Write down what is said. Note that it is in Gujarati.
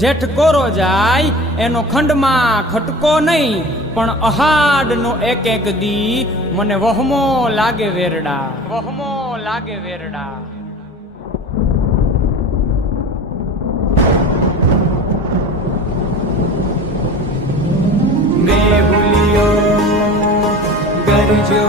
જેઠ કોરો જાય એનો ખંડમાં ખટકો નહીં, પણ અહાડનો એક એક દી મને વહમો લાગે વેરડા, વહમો લાગે વેરડા. મેં ભૂલ્યો ગરજો